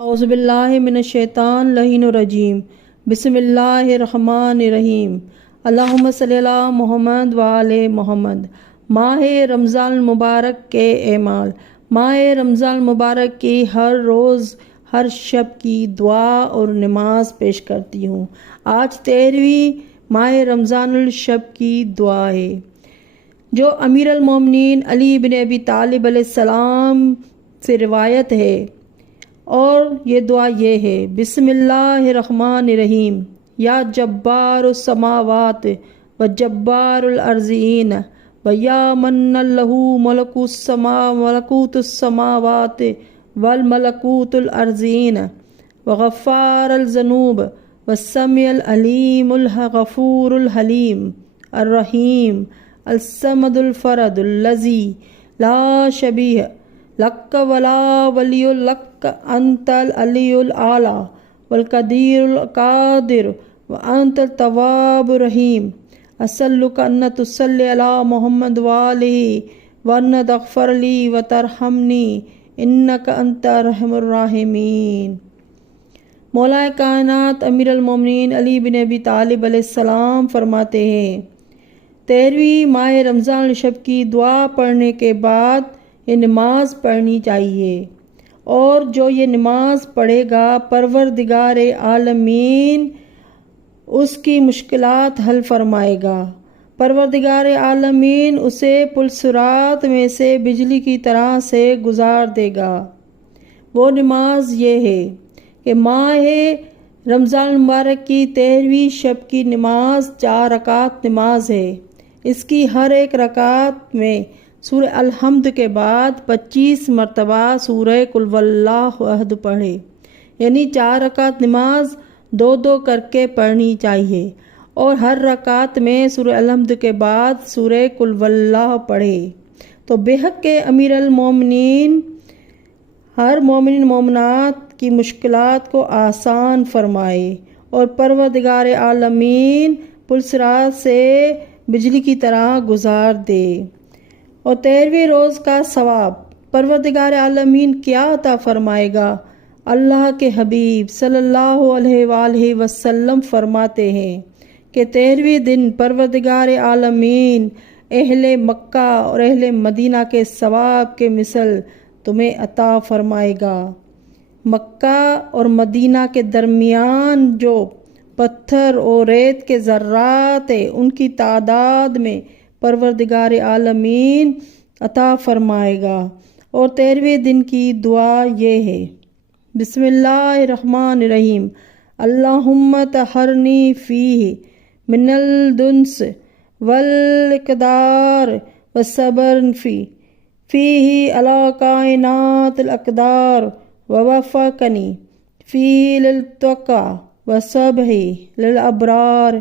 اعوذ باللہ من الشیطان اللعین الرجیم بسم اللہ الرحمن الرحیم اللہم صلی علی محمد وآل محمد۔ ماہ رمضان المبارک کے اعمال۔ ماہ رمضان المبارک کی ہر روز ہر شب کی دعا اور نماز پیش کرتی ہوں۔ آج 13ویں ماہ رمضان الشب کی دعا ہے جو امیر المومنین علی بن ابی طالب علیہ السلام سے روایت ہے، اور یہ دعا یہ ہے: بسم اللہ الرحمن الرحیم، یا جبار السماوات و جبار الارضین و یا من لہ ملکوت السماوات والملکوت الارضین و غفار الذنوب والسمیع العلیم الغفور الحلیم الرحیم الصمد الفرد الذی لا شبیہ لک ولا ولی لک انت العلی الاعلی والقدیر القادر وانت التواب الرحیم اسألک ان تصلی علی محمد وآلہ وان تغفر لی وترحمنی انک انت ارحم الراحمین۔ مولا کائنات امیر المومنین علی بن ابی طالب علیہ السلام فرماتے ہیں: 13ویں ماہ رمضان الشب کی دعا پڑھنے کے بعد یہ نماز پڑھنی چاہیے، اور جو یہ نماز پڑھے گا پروردگار عالمین اس کی مشکلات حل فرمائے گا۔ پروردگار عالمین اسے پلسرات میں سے بجلی کی طرح سے گزار دے گا۔ وہ نماز یہ ہے کہ ماہ رمضان المبارک کی 13ویں شب کی نماز 4 رکعت نماز ہے۔ اس کی ہر ایک رکعت میں سورہ الحمد کے بعد 25 مرتبہ سورہ قل واللہ احد پڑھے، یعنی 4 رکعت نماز 2 کر کے پڑھنی چاہیے، اور ہر رکعت میں سورہ الحمد کے بعد سورہ قل واللہ پڑھے تو بحق کے امیر المومنین ہر مومن مومنات کی مشکلات کو آسان فرمائے، اور پروردگار عالمین پلسرات سے بجلی کی طرح گزار دے۔ اور 13ویں روز کا ثواب پروردگار عالمین کیا عطا فرمائے گا؟ اللہ کے حبیب صلی اللہ علیہ وآلہ وسلم فرماتے ہیں کہ 13ویں دن پروردگار عالمین اہل مکہ اور اہل مدینہ کے ثواب کے مثل تمہیں عطا فرمائے گا۔ مکہ اور مدینہ کے درمیان جو پتھر اور ریت کے ذرات ہیں ان کی تعداد میں پروردگار عالمین عطا فرمائے گا۔ اور 13ویں دن کی دعا یہ ہے: بسم اللہ الرحمن الرحیم، اللہم طہرنی فیہ من الدنس والاقدار والصبر فیہ علی کائنات الاقدار ووفقنی فیہ للتقوی والصبح للابرار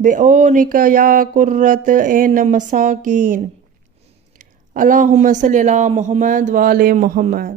بعونک یا قرۃ عین مساکین۔ اللہم صلی علی محمد وآل محمد۔